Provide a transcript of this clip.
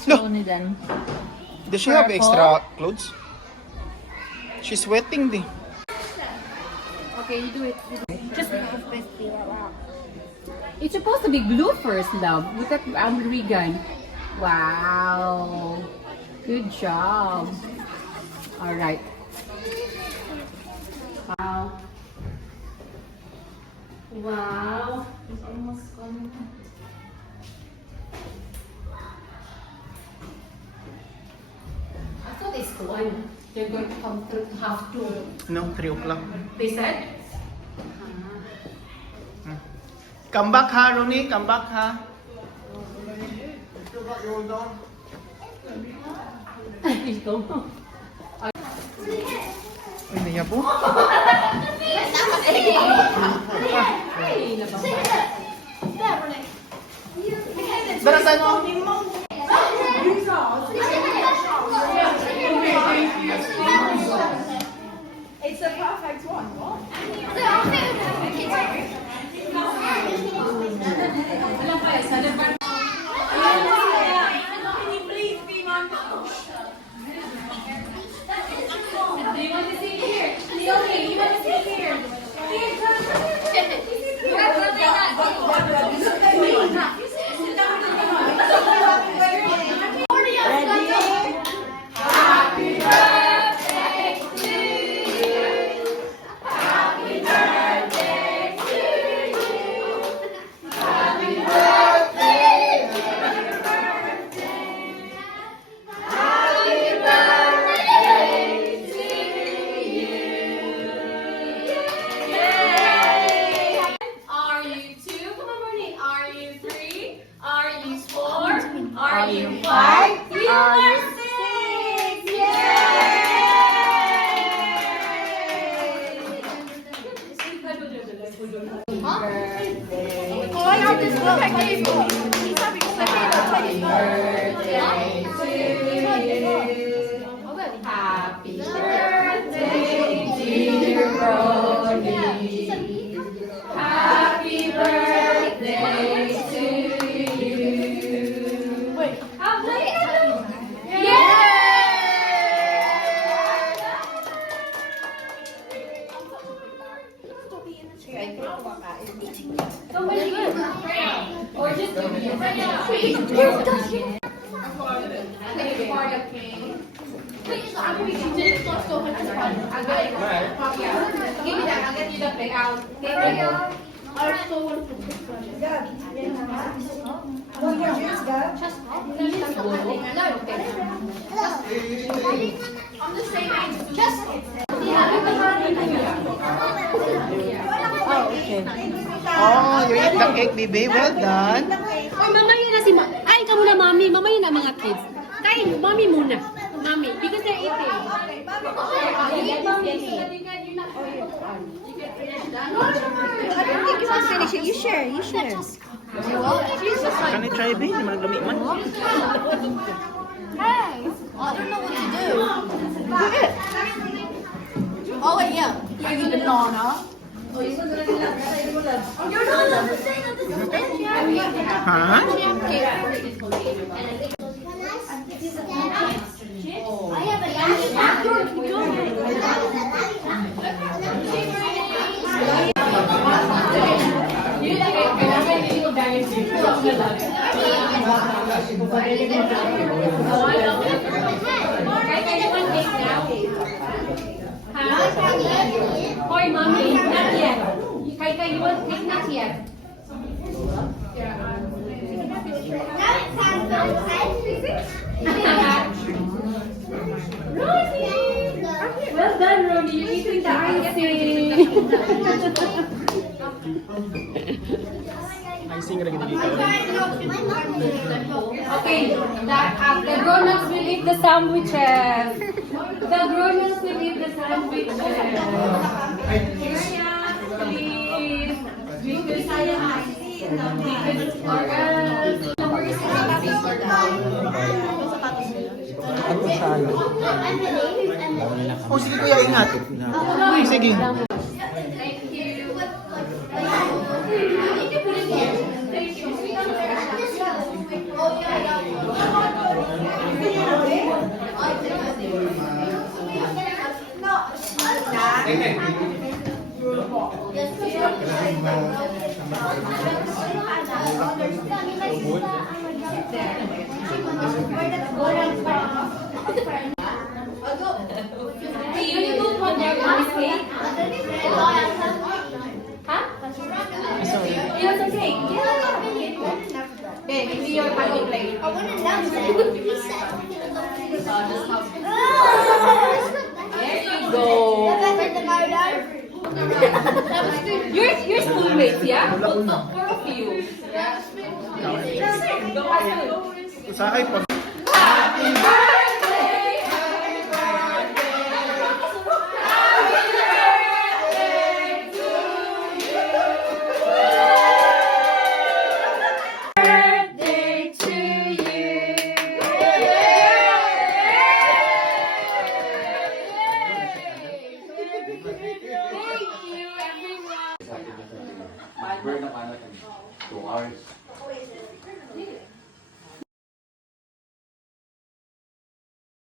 extra only then. Does she have extra clothes? She's sweating, di. Okay, you do it. Just it's supposed to be blue first, love. Look at Regan. Wow. Good job. All right. Wow. Wow. It's almost gone. I thought it's one. They're going to come through half two. No, 3 o'clock. They said? Come back ha, Ronnie. Come back ha. Ito. Ay, naya po. Darasan mo. It's a perfect one, what? Are you 5? You are 6! Calling out this book, I gave you. Happy birthday to you. Happy birthday, dear Brody. Happy birthday to you. Wait. Or just give me a Give me that, I'll get you the plate out. I'm the same age. Just. Oh, you eat the cake, baby. Well done. Ay, mamaya na si Ay, ikaw muna, mami. Mamaya na mga kids. Kain, mami muna. Mami, because they're eating. I don't think you want to finish it. You share. You share. Can I try, babe? Hindi man naglami man. Hey. I don't know what to do. Do it. Oh, wait, yeah. Here's a banana. You're not allowed to say that this is Huh? I have a yacht. Hoy, mommy, not yet. Kai, you want cake? Not yet. Well done, Ronnie. You're eating the icing. Icing lagi dito. Okay, the grown-ups will eat the sandwiches. The grown-ups will eat the sandwiches. Please. Because or else. Oh, sige kuya, ingat. Uy, sige. Thank you. You can put it here. Thank you. You don't want your mom's cake? Huh? You want some cake? Okay, maybe your party plate. There you go. Your schoolmates, yeah? Four of you. Go ahead. Sa akin, pag Burn naman natin 2 hours.